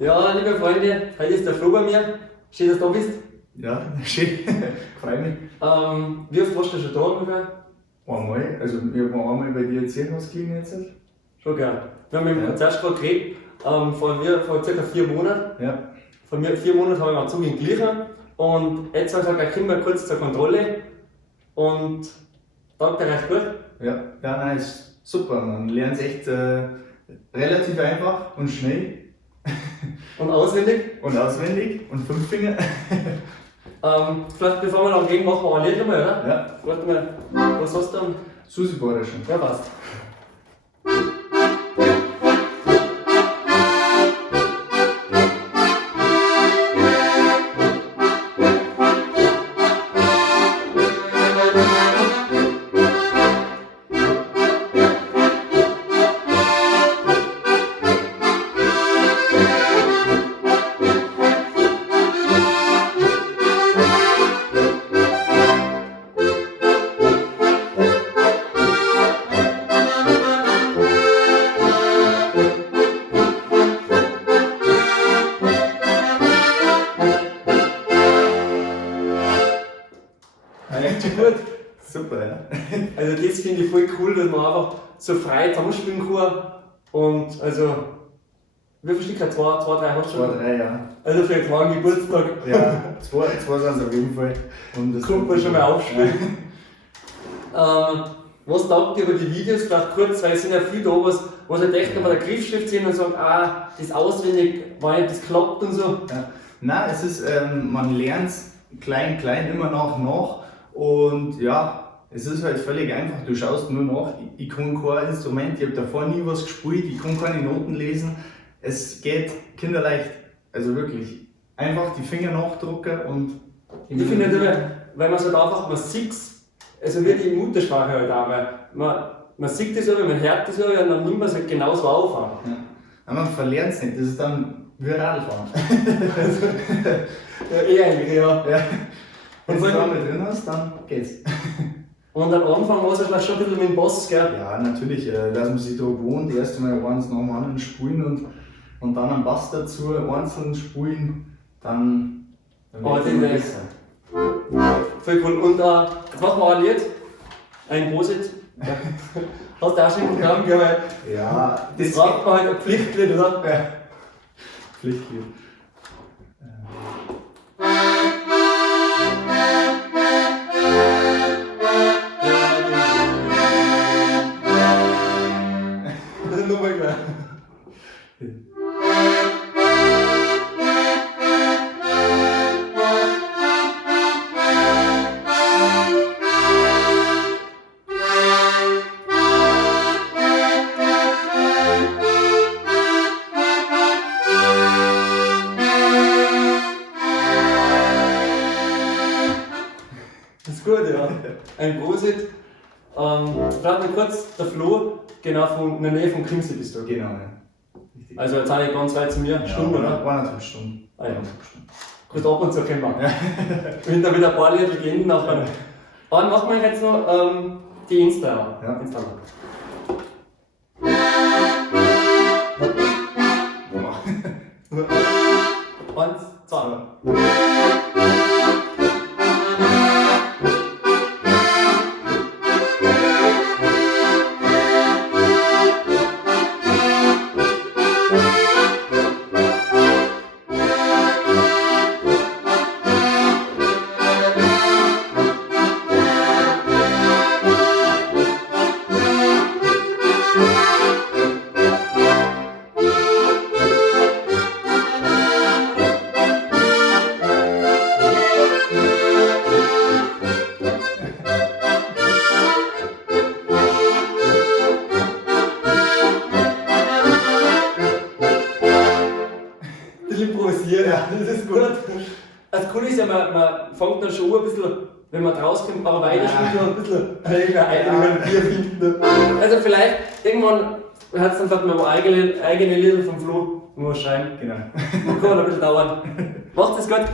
Ja, liebe Freunde, heute ist der Flo bei mir. Schön, dass du da bist. Ja, schön. Freut mich. Wie oft warst du schon da ungefähr? Einmal, also wir waren einmal bei dir jetzt Zirkuskliniken jetzt. Schon gern. Wir haben im Konzert gerade geredet, vor ca. 4 Monaten. Ja. Vor 4 Monaten habe ich meinen Zug in Gleichen und jetzt habe ich gesagt, ich komme mal kurz zur Kontrolle und taugt dir recht gut. Ja, nein, ist super. Man lernt es echt relativ einfach und schnell. Und auswendig. Und auswendig und 5 Finger. Vielleicht bevor wir dann gehen, machen wir ein Lied einmal, oder? Ja. Warte mal, was hast du dann? Susi Border schon. Ja, passt. Echt gut. Super, ja. Also das finde ich voll cool, dass man einfach so frei zusammenspielen kann. Und also, wie viel Stück hat 2, 3 hast du 2, schon? 3, ja. Also für den morgen Geburtstag Ja, 2 sind es auf jeden Fall. Und das kommt man schon mal aufspielen. Was taugt dir über die Videos vielleicht kurz, weil es sind ja viele da, was halt echt noch bei der Griffschrift sehen und sagen, das auswendig, weil das klappt und so. Ja. Nein, es ist, man lernt es klein immer nach. Und ja, es ist halt völlig einfach. Du schaust nur nach. Ich kann kein Instrument, ich habe davor nie was gespielt, ich kann keine Noten lesen. Es geht kinderleicht. Also wirklich. Einfach die Finger nachdrucken und. Ich finde natürlich, weil man es halt einfach, man sieht es, also wie die Muttersprache halt auch, weil man sieht das aber, man hört das aber und dann nimmt man es halt genauso auf. Ja. Aber man verlernt es nicht, das ist dann wie Radfahren. Ja, eh eigentlich, ja. Wenn du es einmal drin hast, dann geht's. Und am Anfang war es ja vielleicht schon ein bisschen mit dem Bass, gell? Ja, natürlich, dass man sich da gewohnt, erst einmal eins nach dem anderen spielen und dann einen Bass dazu, einzeln spielen, dann wird es besser. Voll cool. Und jetzt machen wir ein Lied, ein Prosit. Ja. Hast du auch schon ein Programm gehört? Ja, Das braucht man halt ein Pflichtlied, oder? Ja. Pflichtlied. Nochmal gleich. Das ist gut, ja. Ein Prosit. Vielleicht mal kurz, der Flo, genau in der Nähe von Krimsee bist du. Genau, ja. Richtig. Also jetzt auch nicht ganz weit zu mir, Ja, Stunde, oder? 1,5 Stunden. Ah, ja. 1,5 Stunden. Gut, ab und zu kennen wir. Wenn da wieder ein paar Legenden nachher. Dann machen wir jetzt noch die Insta. Ja. Insta. Eins, zwei. Improvisieren, ja, das ist gut. Das Coole ist ja, man fängt dann schon ein bisschen, wenn man rauskommt, aber weiter spielt man ein bisschen eine Melodie finden. Also vielleicht irgendwann hat es dann vielleicht mal eigene Lieder vom Flo nur schreiben. Genau. Kann ein bisschen dauern. Macht es gut.